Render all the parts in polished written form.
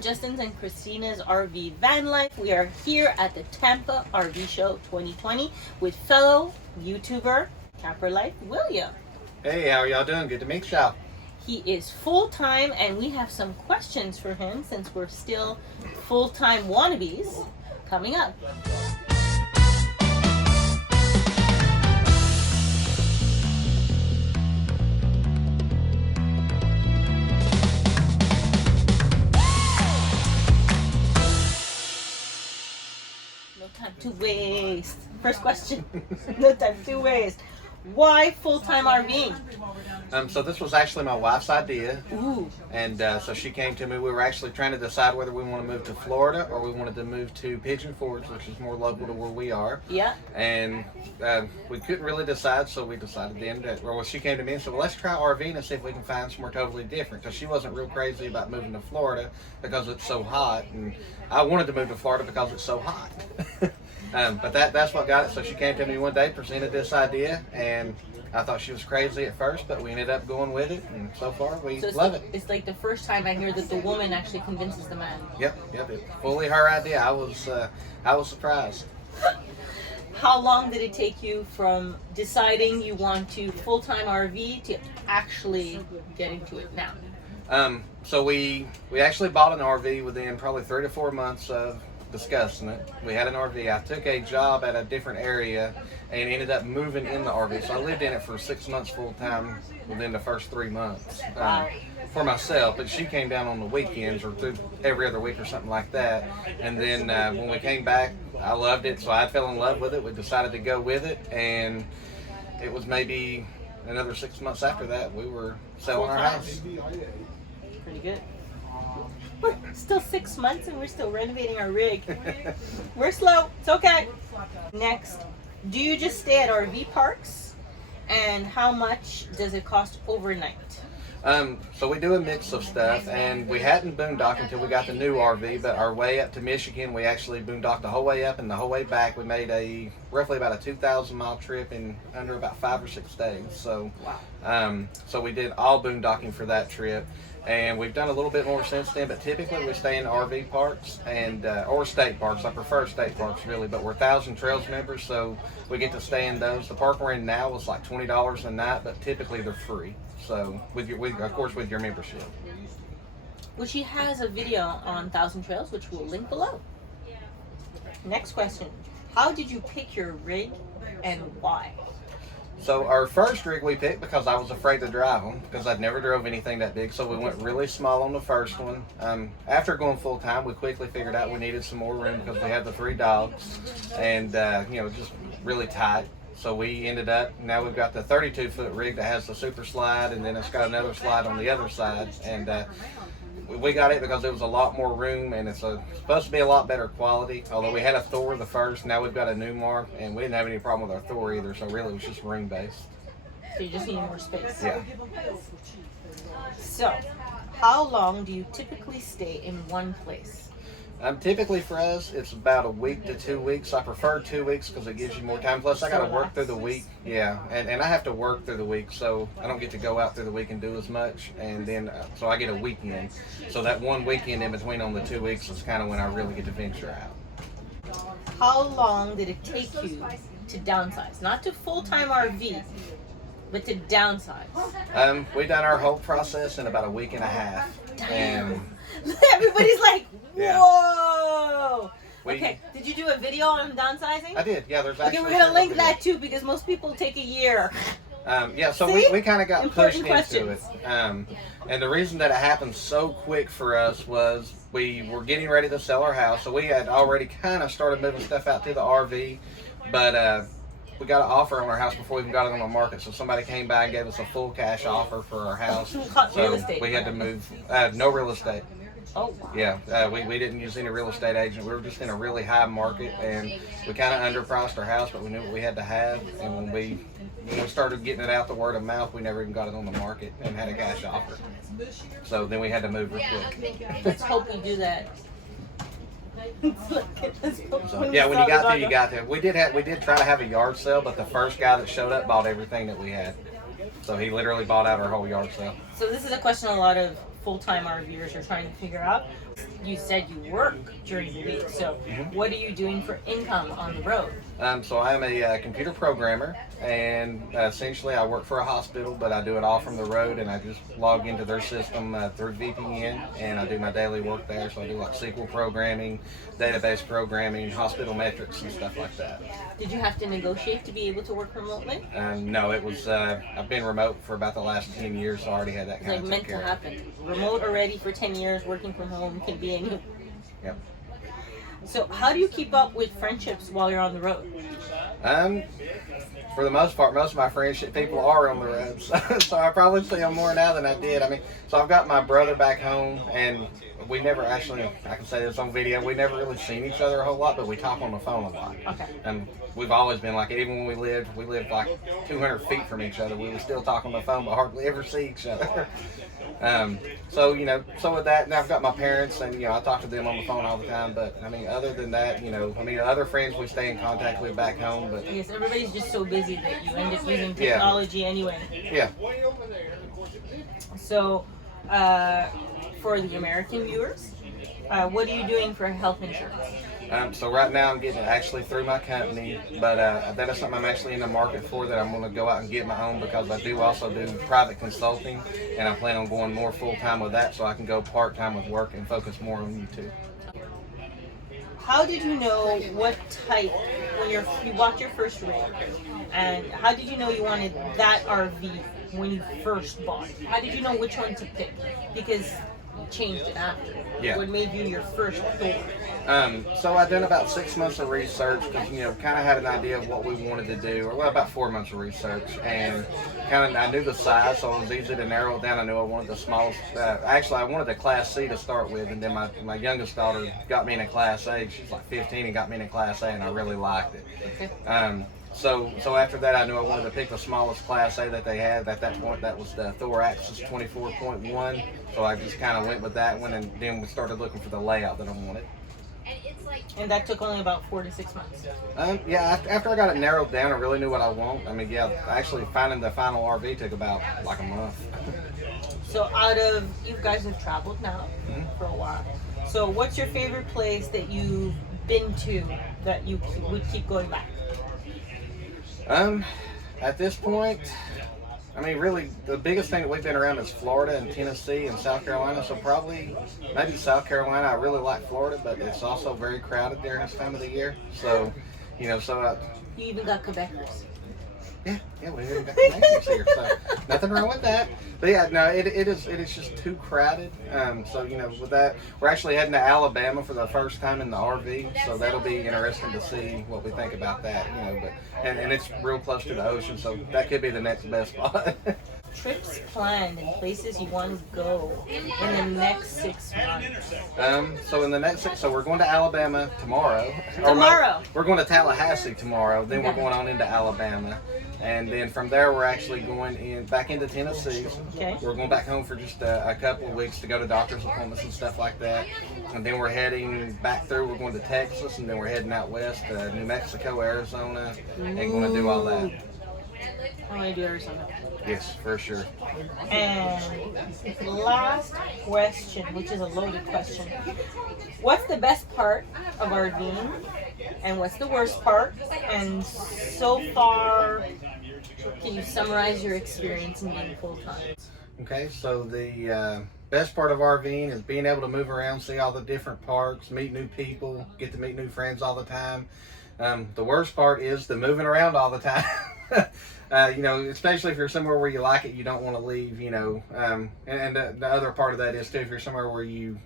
from Justin's and Christina's RV van life. We are here at the Tampa RV Show 2020 with fellow YouTuber, Camper Life, William. Hey, how are y'all doing? Good to meet y'all. He is full-time, and we have some questions for him since we're still full-time wannabes coming up. No time to waste. First question. No time to waste. Why full-time RVing? So this was actually my wife's idea. Ooh. And so she came to me. We were actually trying to decide whether we want to move to Florida or we wanted to move to Pigeon Forge, which is more local to where we are. Yeah. And we couldn't really decide, so we decided then that, well, she came to me and said, well, let's try RVing and see if we can find somewhere totally different. Because she wasn't real crazy about moving to Florida because it's so hot. And I wanted to move to Florida because it's so hot. But that's what got it. So she came to me one day, presented this idea, and I thought she was crazy at first, but we ended up going with it, and so far we love it. It's like the first time I hear that the woman actually convinces the man. Yep, it's fully her idea. I was surprised. How long did it take you from deciding you want to full-time RV to actually getting to it now? So we actually bought an RV within probably 3 to 4 months of discussing it. We had an RV. I took a job at a different area and ended up moving in the RV. So I lived in it for 6 months full time within the first 3 months for myself. But she came down on the weekends or through every other week or something like that. And then when we came back, I loved it. So I fell in love with it. We decided to go with it. And it was maybe another 6 months after that, we were selling our house. Pretty good. We're still 6 months and we're still renovating our rig. We're slow. It's okay. Next, do you just stay at RV parks? And how much does it cost overnight? So we do a mix of stuff, and we hadn't boondocked until we got the new RV, but our way up to Michigan, we actually boondocked the whole way up and the whole way back. We made roughly about a 2,000 mile trip in under about 5 or 6 days. So, wow. So we did all boondocking for that trip. And we've done a little bit more since then, but typically we stay in RV parks and or state parks. I prefer state parks really, but we're 1,000 Trails members, so we get to stay in those. The park we're in now is like $20 a night, but typically they're free. So of course with your membership. Which he has a video on 1,000 Trails, which we'll link below. Next question: how did you pick your rig and why? So our first rig we picked because I was afraid to drive them because I'd never drove anything that big, so we went really small on the first one. After going full time, we quickly figured out we needed some more room because we had the 3 dogs and just really tight. So we ended up, now we've got the 32-foot rig that has the super slide, and then it's got another slide on the other side. And we got it because there was a lot more room, and it's supposed to be a lot better quality. Although we had a Thor the first, now we've got a Newmar, and we didn't have any problem with our Thor either, so really it was just room based. So you just need more space. Yeah. So, how long do you typically stay in one place? Typically for us, it's about a week to 2 weeks. I prefer 2 weeks because it gives you more time. Plus, I got to work through the week. Yeah, and I have to work through the week, so I don't get to go out through the week and do as much. And then, so I get a weekend. So that one weekend in between on the 2 weeks is kind of when I really get to venture out. How long did it take you to downsize? Not to full-time RV, but to downsize. We done our whole process in about a week and a half. Damn. And everybody's like, yeah. Whoa! Okay, did you do a video on downsizing? I did, yeah, there's actually... Okay, we're going to link that too because most people take a year. Yeah, so we kind of got Important pushed into it. And the reason that it happened so quick for us was we were getting ready to sell our house. So we had already kind of started moving stuff out to the RV, but we got an offer on our house before we even got it on the market. So somebody came by and gave us a full cash offer for our house. Real estate. We had to move. No real estate. Oh, wow. Yeah, we didn't use any real estate agent. We were just in a really high market, and we kind of underpriced our house, but we knew what we had to have. And when we started getting it out the word of mouth, we never even got it on the market and had a cash offer. So then we had to move real quick. Let's hope we do that. So, yeah, when you got there, you got there. We did try to have a yard sale, but the first guy that showed up bought everything that we had. So he literally bought out our whole yard sale. So this is a question a lot of full-time RVers are trying to figure out. You said you work during the week, so what are you doing for income on the road? So I'm a computer programmer, and essentially I work for a hospital, but I do it all from the road, and I just log into their system through VPN, and I do my daily work there. So I do like SQL programming, database programming, hospital metrics, and stuff like that. Did you have to negotiate to be able to work remotely? No, it was. I've been remote for about the last 10 years, so I already had that kind It's of like meant to happen. Remote already for 10 years, working from home can be any. Yep. So how do you keep up with friendships while you're on the road? For the most part, most of my friendship people are on the road, so I probably see them more now than I did. I mean, so I've got my brother back home, and we never actually, I can say this on video, we never really seen each other a whole lot, but we talk on the phone a lot. Okay. And we've always been like, even when we lived like 200 feet from each other, we would still talk on the phone, but hardly ever see each other. So, you know, so with that, now I've got my parents, and, you know, I talk to them on the phone all the time, but, I mean, other than that, you know, I mean, other friends we stay in contact with back home, but... I guess everybody's just so busy that you end up using technology anyway. Yeah. So, for the American viewers, what are you doing for health insurance? So right now I'm getting it actually through my company, but that is something I'm actually in the market for, that I'm going to go out and get my own, because I do also do private consulting, and I plan on going more full-time with that, so I can go part-time with work and focus more on YouTube. How did you know what type, when you bought your first rig, and how did you know you wanted that RV when you first bought it? How did you know which one to pick? Because you changed it after. Yeah. What made you your first Thor? So I done about 6 months of research, because, you know, kind of had an idea of what we wanted to do, or well, about 4 months of research, and kind of I knew the size, so it was easy to narrow it down. I knew I wanted the smallest. Actually, I wanted the Class C to start with, and then my youngest daughter got me in a Class A. She's like 15 and got me in a Class A, and I really liked it. Okay. So after that, I knew I wanted to pick the smallest Class A that they had. At that point, that was the Thor Axis 24.1. So I just kind of went with that one, and then we started looking for the layout that I wanted. And that took only about 4 to 6 months. Yeah, after I got it narrowed down, I really knew what I want. I mean, yeah, actually finding the final RV took about like a month. So you guys have traveled now for a while. So what's your favorite place that you've been to that you would keep going back? At this point, I mean, really, the biggest thing that we've been around is Florida and Tennessee and South Carolina, so probably maybe South Carolina. I really like Florida, but it's also very crowded during this time of the year. So, you know, You even got Quebecers. Yeah, we even got connections here, so nothing wrong with that. But yeah, no, it is just too crowded. So, you know, with that, we're actually heading to Alabama for the first time in the RV, so that'll be interesting to see what we think about that, you know, but and it's real close to the ocean, so that could be the next best spot. Trips planned and places you want to go in the next 6 months. So in the next so we're going to Alabama tomorrow. Tomorrow. We're going to Tallahassee tomorrow. Then we're going on into Alabama, and then from there we're actually going back into Tennessee. Okay. We're going back home for just a couple of weeks to go to doctor's appointments and stuff like that, and then we're heading back through. We're going to Texas, and then we're heading out west to New Mexico, Arizona, and going to do all that. I want to do Arizona. Yes, for sure. And last question, which is a loaded question. What's the best part of RVing, and what's the worst part? And so far, can you summarize your experience in being full-time? Okay, so the best part of RVing is being able to move around, see all the different parks, meet new people, get to meet new friends all the time. The worst part is the moving around all the time. You know, especially if you're somewhere where you like it, you don't want to leave, you know. And the other part of that is, too, if you're somewhere where you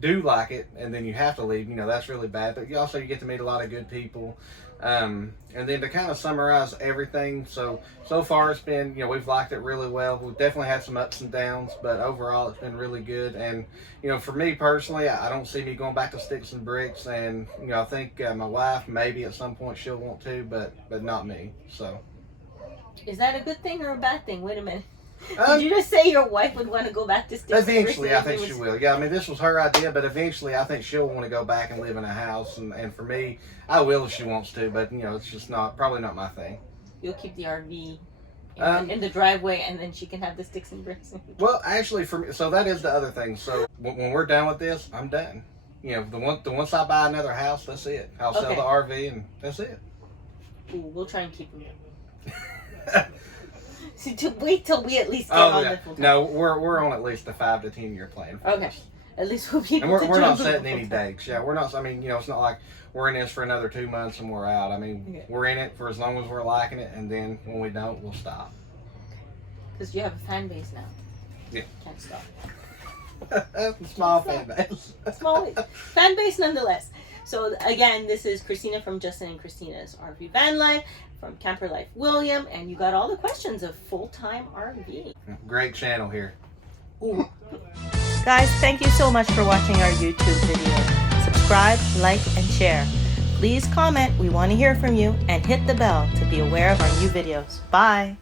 do like it and then you have to leave, you know, that's really bad. But you get to meet a lot of good people. And then to kind of summarize everything, so far it's been, you know, we've liked it really well. We've definitely had some ups and downs, but overall it's been really good. And, you know, for me personally, I don't see me going back to sticks and bricks. And, you know, I think my wife, maybe at some point she'll want to, but not me, so. Is that a good thing or a bad thing? Wait a minute. Did you just say your wife would want to go back to sticks? Eventually, I think she will. Yeah, I mean, this was her idea, but eventually I think she'll want to go back and live in a house. And for me, I will if she wants to, but, you know, it's just probably not my thing. You'll keep the RV in the driveway, and then she can have the sticks and bricks. Well, actually, for me, so that is the other thing. So when we're done with this, I'm done. You know, once I buy another house, that's it. I'll sell the RV, and that's it. Ooh, we'll try and keep them. So wait till we at least get on the full time. No, we're on at least a 5 to 10 year plan. For this. At least we'll be able and to we're not setting any dates. Yeah, we're not. I mean, you know, it's not like we're in this for another 2 months and we're out. I mean, we're in it for as long as we're liking it, and then when we don't, we'll stop. Because you have a fan base now. Yeah. Can't stop. Small fan base. Small fan base nonetheless. So again, this is Christina from Justin and Christina's RV Van Life, from Camper Life William, and you got all the questions of full-time RV. Great channel here. Ooh. Guys, thank you so much for watching our YouTube video. Subscribe, like, and share. Please comment, we want to hear from you, and hit the bell to be aware of our new videos. Bye!